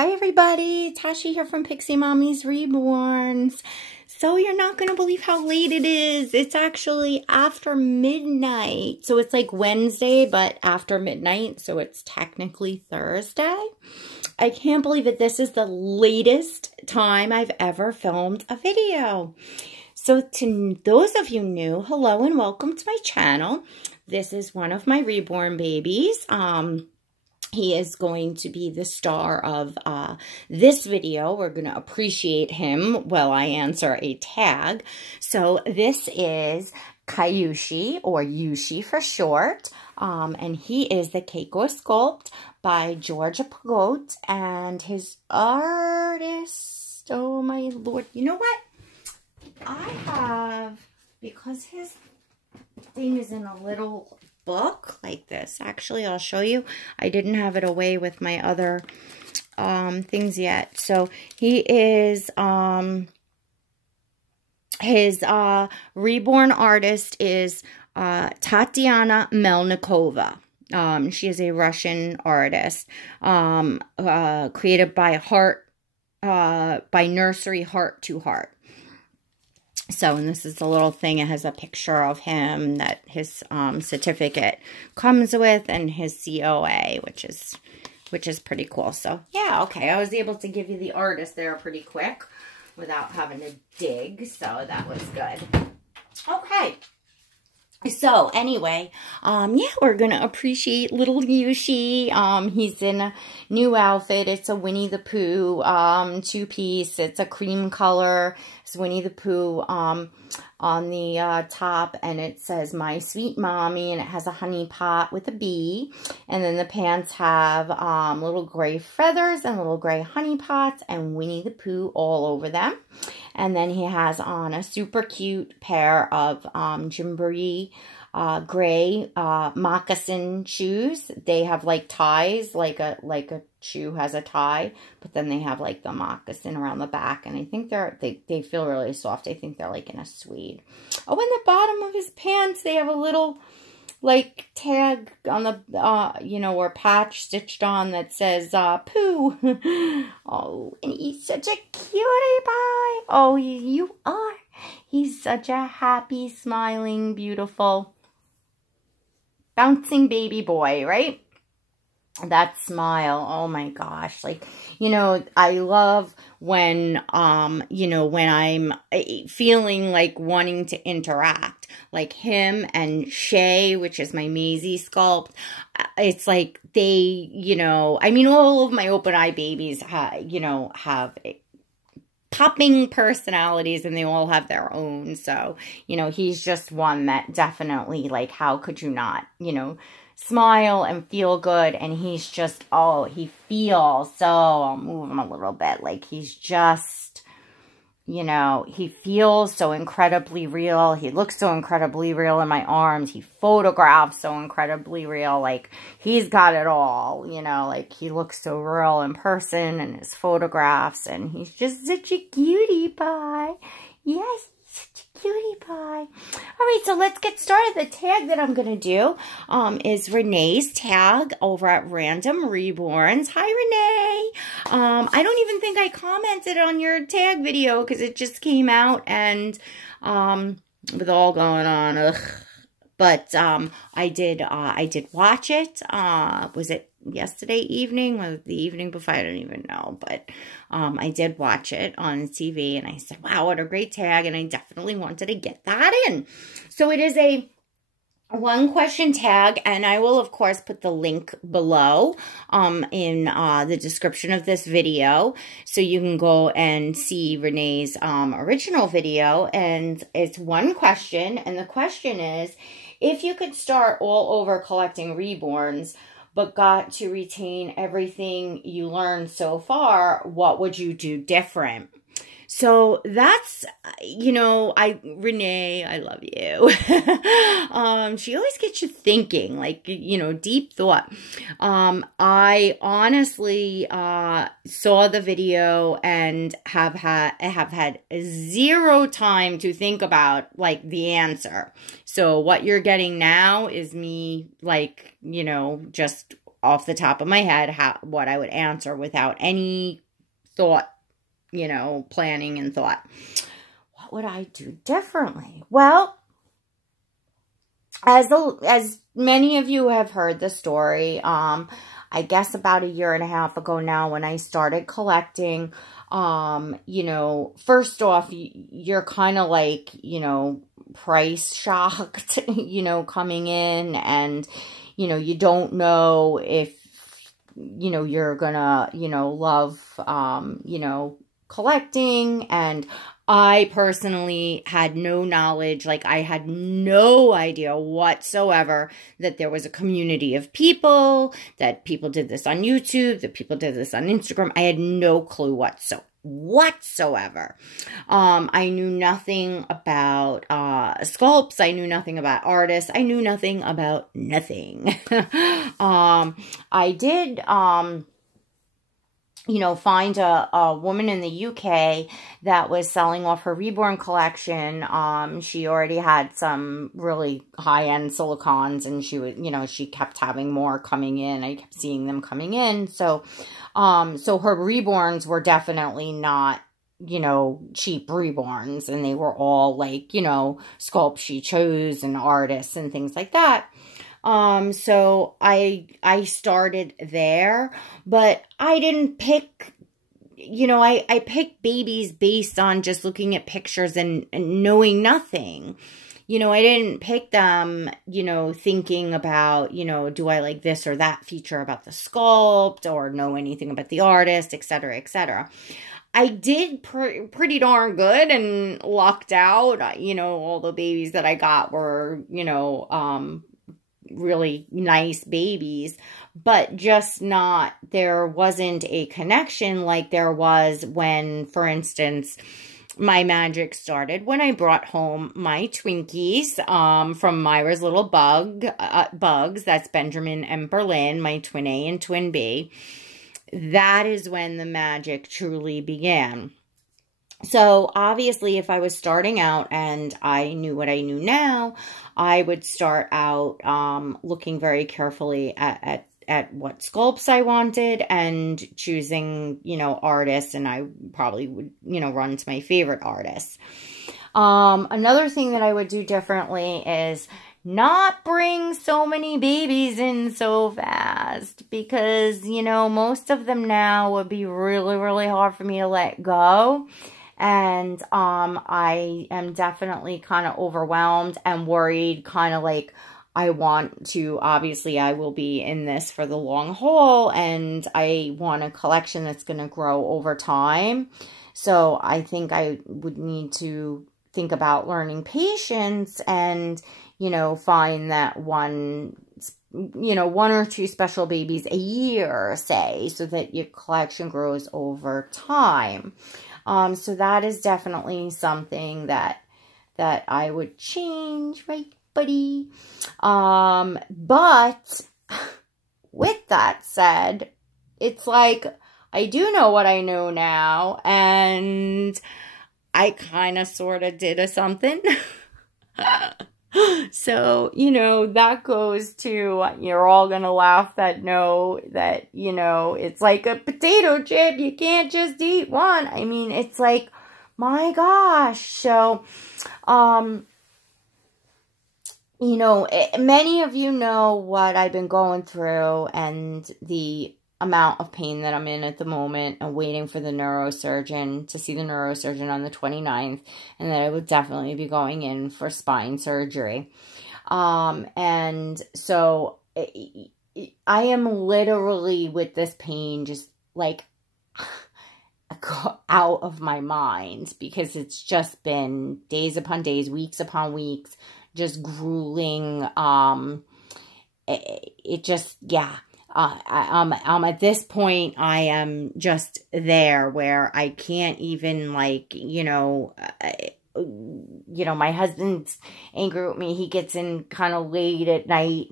Hi everybody, Tashi here from Pixie Mommy's Reborns. So you're not going to believe how late it is. It's actually after midnight. So it's like Wednesday, but after midnight. So it's technically Thursday. I can't believe it. This is the latest time I've ever filmed a video. So to those of you new, hello and welcome to my channel. This is one of my reborn babies. He is going to be the star of this video. We're going to appreciate him while I answer a tag. So this is Yushi, or Yushi for short. And he is the Keico sculpt by Jorga Pigot. And his artist, oh my lord. You know what? I have, because his thing is in a little book like this. Actually, I'll show you. I didn't have it away with my other things yet. So he is his reborn artist is Tatiana Melnikova. She is a Russian artist created by Nursery Heart to Heart. So, and this is a little thing. It has a picture of him that his certificate comes with, and his COA, which is pretty cool. So, yeah, okay. I was able to give you the artist there pretty quick without having to dig. So that was good. Okay. So anyway, yeah, we're going to appreciate little Yushi. He's in a new outfit. It's a Winnie the Pooh, two-piece. It's a cream color. It's Winnie the Pooh, on the top, and it says "My Sweet Mommy," and it has a honey pot with a bee. And then the pants have, little gray feathers and little gray honey pots and Winnie the Pooh all over them. And then he has on a super cute pair of Gymboree gray moccasin shoes. They have like ties, like a shoe has a tie, but then they have like the moccasin around the back, and I think they feel really soft. I think they're like in a suede. Oh, and the bottom of his pants, they have a little like tag on the or patch stitched on that says Pooh. Oh, and he's such a cutie pie. Oh, you are. He's such a happy, smiling, beautiful, bouncing baby boy, right? That smile, oh my gosh. Like, I love when, when I'm feeling like wanting to interact. Like him and Shay, which is my Maisie sculpt. It's like they, all of my open eye babies, have popping personalities, and they all have their own. So, he's just one that definitely, like, how could you not, smile and feel good. And he's just, oh, he feels so, I'll move him a little bit, like he's just, he feels so incredibly real. He looks so incredibly real in my arms. He photographs so incredibly real. Like, he's got it all, like he looks so real in person and his photographs, and he's just such a cutie pie. Yes, such a cutie pie. All right, so let's get started. The tag that I'm going to do is Renee's tag over at Raendom Reborns. Hi, Renee. I don't even think I commented on your tag video because it just came out, and with all going on, ugh. But I did watch it. Was it yesterday evening or the evening before? I don't even know. But I did watch it on TV, and I said, wow, what a great tag. And I definitely wanted to get that in. So it is a one question tag, and I will, of course, put the link below in the description of this video, so you can go and see Renee's original video. And it's one question, and the question is, if you could start all over collecting reborns, but got to retain everything you learned so far, what would you do different? So that's, Renee, I love you. She always gets you thinking, like, deep thought. I honestly saw the video and have had zero time to think about, like, the answer. So what you're getting now is me, like, just off the top of my head, what I would answer without any thought, planning and thought. What would I do differently? Well, as many of you have heard the story, I guess about 1.5 years ago now, when I started collecting, first off, you're kind of like, price shocked, coming in, and, you don't know if, you're gonna, love, collecting. And I personally had no knowledge, like I had no idea whatsoever that there was a community of people, that people did this on YouTube, that people did this on Instagram. I had no clue whatsoever. I knew nothing about sculpts. I knew nothing about artists. I knew nothing about nothing. I did find a woman in the UK that was selling off her Reborn collection. She already had some really high-end silicons, and she was, she kept having more coming in. I kept seeing them coming in. So her Reborns were definitely not, cheap Reborns, and they were all like, sculpts she chose and artists and things like that. So I started there, but I didn't pick, I picked babies based on just looking at pictures and knowing nothing. I didn't pick them, thinking about, do I like this or that feature about the sculpt, or know anything about the artist, etc., etc. I did pretty darn good and lucked out. All the babies that I got were, really nice babies, but just not, there wasn't a connection like there was when, for instance, my magic started when I brought home my Twinkies from Myra's Little Bugs. That's Benjamin and Berlin, my twin A and twin B. That is when the magic truly began. So obviously, if I was starting out and I knew what I knew now, I would start out looking very carefully at what sculpts I wanted and choosing, artists, and I probably would, run to my favorite artists. Another thing that I would do differently is not bring so many babies in so fast, because, most of them now would be really, really hard for me to let go. And I am definitely kind of overwhelmed and worried, kind of like, I want to, obviously I will be in this for the long haul, and I want a collection that's going to grow over time. So I think I would need to think about learning patience and, find that one or two special babies a year, say, so that your collection grows over time. So that is definitely something that I would change, right, buddy? But with that said, it's like, I do know what I know now, and I kind of sort of did something. So, that goes to, you're all going to laugh that know that, it's like a potato chip. You can't just eat one. I mean, it's like, my gosh. So, many of you know what I've been going through and the amount of pain that I'm in at the moment, and waiting for the neurosurgeon, to see the neurosurgeon on the 29th, and that I would definitely be going in for spine surgery. And so I am literally with this pain just like out of my mind, because it's just been days upon days, weeks upon weeks, just grueling. It just, yeah. I'm at this point, I am just there where I can't even, like, my husband's angry with me. He gets in kind of late at night,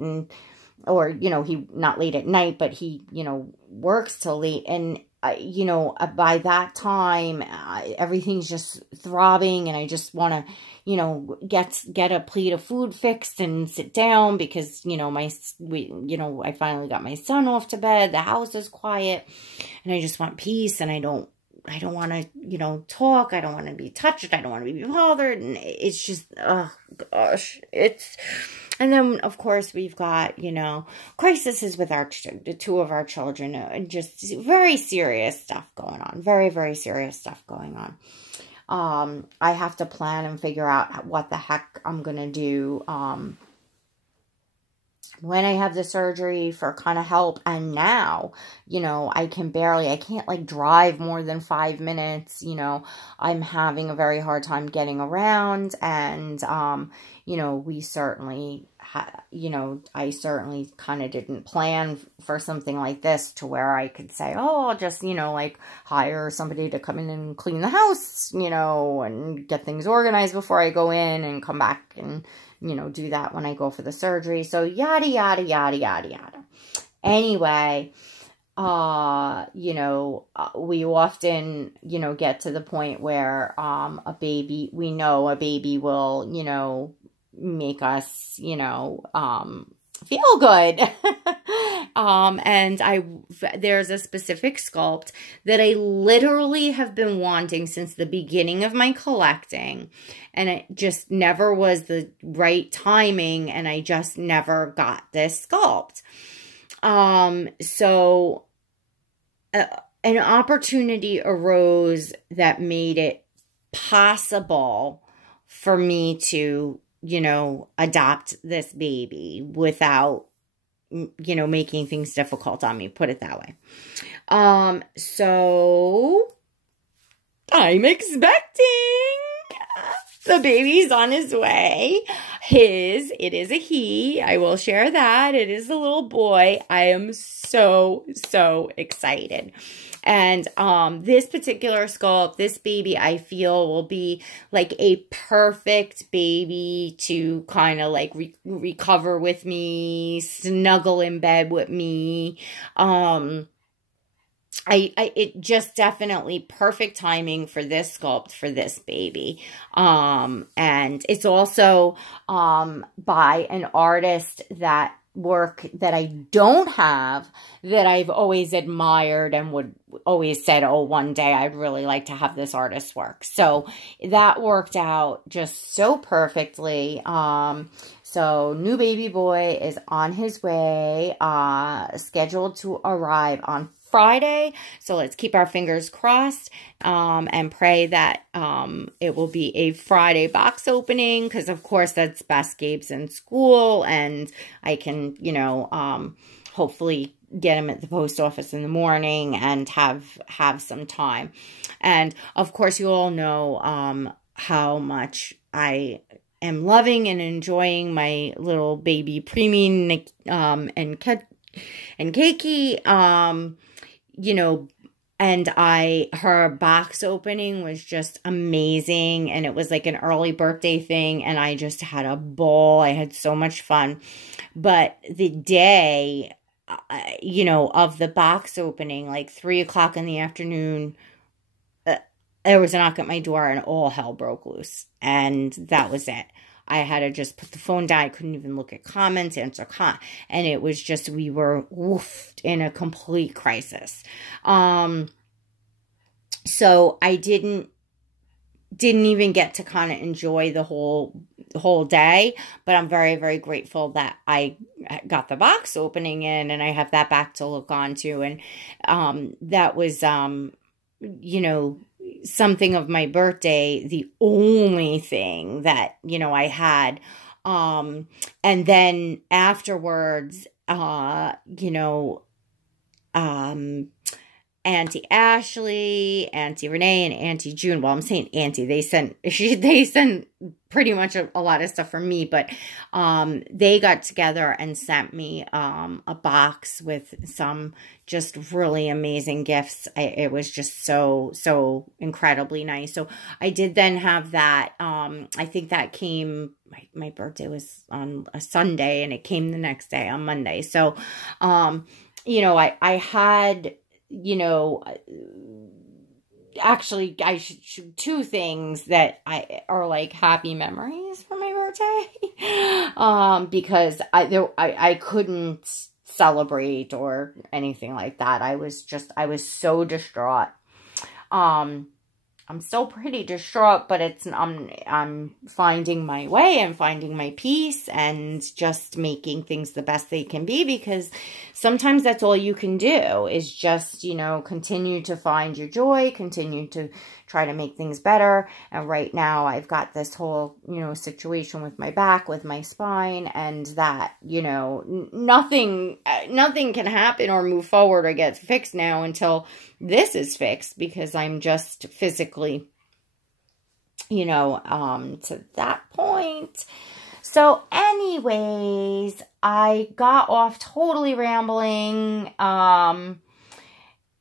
or, he, not late at night, but he, works till late. And, you know, by that time, everything's just throbbing, and I just want to, you know, get a plate of food fixed and sit down because, you know, I finally got my son off to bed. The house is quiet, and I just want peace, and I don't want to, you know, talk. I don't want to be touched. I don't want to be bothered. And it's just, oh gosh, and then of course we've got, you know, crises with the two of our children, and just very serious stuff going on. Very, very serious stuff going on. I have to plan and figure out what the heck I'm going to do, when I have the surgery for kind of help. And now, you know, I can't like drive more than 5 minutes. You know, I'm having a very hard time getting around, and, you know, we certainly, you know, I certainly kind of didn't plan for something like this to where I could say, oh, I'll just, you know, like hire somebody to come in and clean the house, you know, and get things organized before I go in and come back and, you know, do that when I go for the surgery. So yada, yada, yada, yada, yada. Anyway, you know, we often, you know, get to the point where, we know a baby will, you know, make us, you know, feel good. And there's a specific sculpt that I literally have been wanting since the beginning of my collecting, and it just never was the right timing, and I just never got this sculpt. So an opportunity arose that made it possible for me to, you know, adopt this baby without, you know, making things difficult on me, put it that way. So I'm expecting the baby's on his way. It is a he. I will share that. It is a little boy. I am so, so excited. And this particular sculpt, this baby, I feel will be like a perfect baby to kind of like recover with me, snuggle in bed with me. It just definitely perfect timing for this sculpt for this baby. And it's also by an artist that I don't have, that I've always admired and would always said, oh, one day I'd really like to have this artist's work. So that worked out just so perfectly. So new baby boy is on his way, scheduled to arrive on Friday. So let's keep our fingers crossed, and pray that it will be a Friday box opening, because of course that's best. Gabe's in school, and I can, you know, hopefully get him at the post office in the morning and have some time. And of course you all know how much I am loving and enjoying my little baby preemie and Keico. You know, and her box opening was just amazing, and it was like an early birthday thing, and I just had a ball. I had so much fun. But the day, you know, of the box opening, like 3 o'clock in the afternoon, there was a knock at my door, and all hell broke loose, and that was it. I had to just put the phone down. I couldn't even look at comments, answer comments. And it was just, we were woofed in a complete crisis. So I didn't even get to kind of enjoy the whole day, but I'm very, very grateful that I got the box opening in, and I have that back to look on to. And that was, you know, something of my birthday, the only thing that, you know, I had. And then afterwards, you know, Auntie Ashley, Auntie Renee, and Auntie June. Well, I'm saying Auntie. They sent pretty much a lot of stuff for me, but they got together and sent me a box with some just really amazing gifts. It was just so incredibly nice. So I did then have that. I think that came. My birthday was on a Sunday, and it came the next day on Monday. So you know, I had, you know, actually, I should two things that are like happy memories for my birthday. Because I couldn't celebrate or anything like that. I was so distraught. I'm still pretty distraught, but I'm finding my way and finding my peace and just making things the best they can be, because sometimes that's all you can do is just, you know, continue to find your joy, continue to try to make things better. And right now I've got this whole, you know, situation with my back, with my spine, and that, you know, nothing can happen or move forward or get fixed now until this is fixed, because I'm just physically, you know, to that point. So anyways, I got off totally rambling. But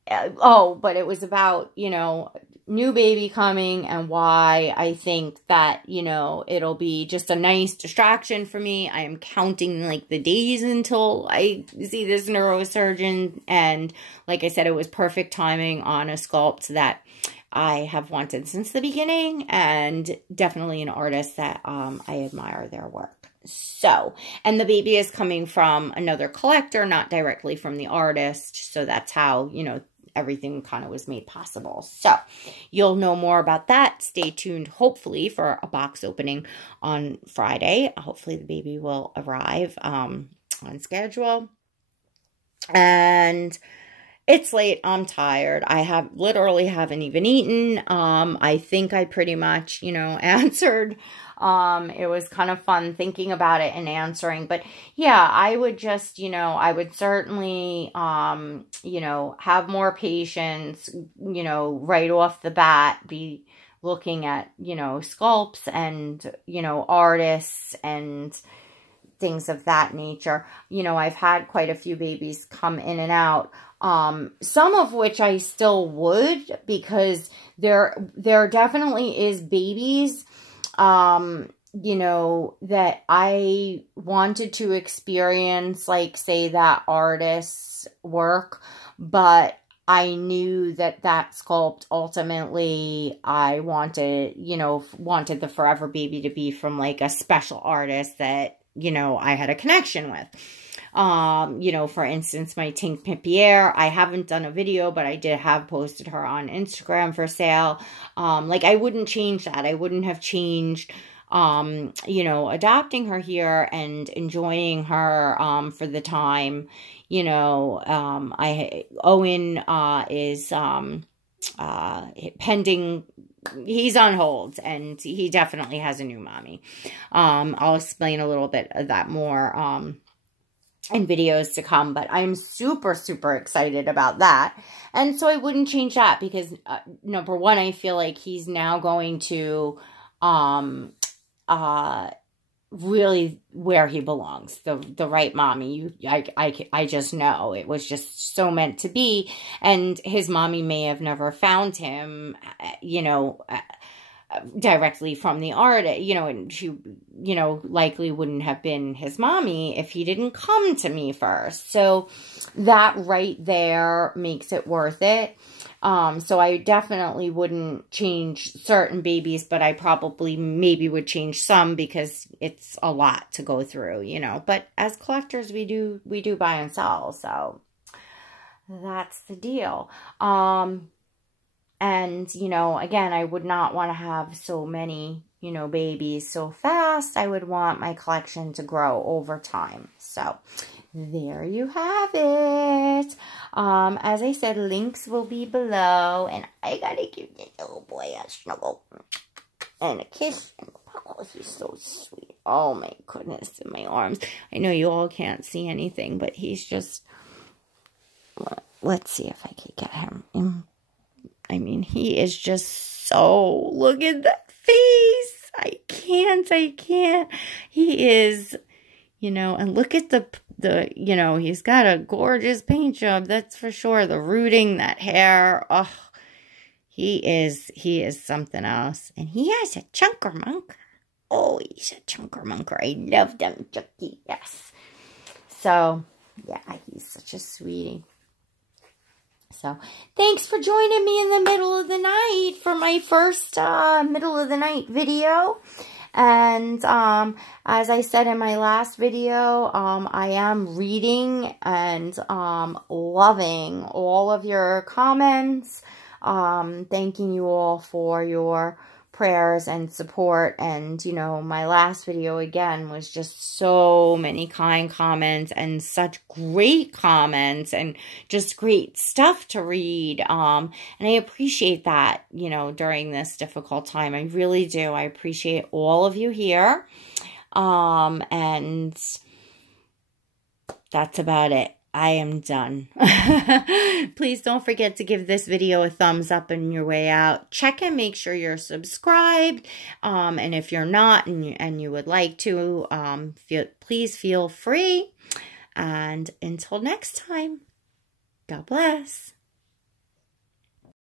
it was about, you know, new baby coming and why I think that, you know, it'll be just a nice distraction for me. I am counting like the days until I see this neurosurgeon. And like I said, it was perfect timing on a sculpt that I have wanted since the beginning, and definitely an artist that I admire their work. So, and the baby is coming from another collector, not directly from the artist. So that's how, you know, everything kind of was made possible. So you'll know more about that. Stay tuned, hopefully, for a box opening on Friday. Hopefully the baby will arrive on schedule. And it's late. I'm tired. I literally haven't even eaten. I think I pretty much, you know, answered. It was kind of fun thinking about it and answering. But yeah, I would just, you know, I would certainly, you know, have more patience, you know, right off the bat, be looking at, you know, sculpts and, you know, artists and things of that nature. You know, I've had quite a few babies come in and out. Some of which I still would, because there definitely is babies, you know, that I wanted to experience, like, say, that artist's work, but I knew that sculpt ultimately I wanted, you know, wanted the forever baby to be from like a special artist that, you know, I had a connection with. You know, for instance, my Tink Pimpier, I haven't done a video, but I did have posted her on Instagram for sale. Like, I wouldn't change that. I wouldn't have changed, you know, adopting her here and enjoying her, for the time. You know, Owen, is, pending. He's on hold, and he definitely has a new mommy. I'll explain a little bit of that more, in videos to come, but I'm super, super excited about that. And so I wouldn't change that because, number one, I feel like he's now going to, really where he belongs, the right mommy. I just know it was just so meant to be. And his mommy may have never found him, you know, directly from the art, you know, and she, you know, likely wouldn't have been his mommy if he didn't come to me first. So that right there makes it worth it. So I definitely wouldn't change certain babies, but I probably maybe would change some because it's a lot to go through, you know. But as collectors, we do buy and sell, so that's the deal. And, you know, again, I would not want to have so many, you know, babies so fast. I would want my collection to grow over time. So there you have it. As I said, links will be below. And I gotta give this little boy a snuggle and a kiss. Oh, he's so sweet. Oh, my goodness, in my arms. I know you all can't see anything, but he's just... Let's see if I can get him in. I mean, he is just so, look at that face. I can't. He is, you know, and look at the, you know, he's got a gorgeous paint job. That's for sure. The rooting, that hair. Oh, he is something else. And he has a chunker monk. Oh, he's a chunker monker. I love them, Chucky. Yes. So, Yeah, he's such a sweetie. So, thanks for joining me in the middle of the night for my first middle of the night video. And as I said in my last video, I am reading and loving all of your comments. Thanking you all for your prayers and support. And, you know, my last video again was just so many kind comments and such great comments and just great stuff to read. And I appreciate that, you know, during this difficult time. I really do. I appreciate all of you here. And that's about it. I am done. Please don't forget to give this video a thumbs up on your way out. Check and make sure you're subscribed. And if you're not and you would like to, please feel free. And until next time, God bless.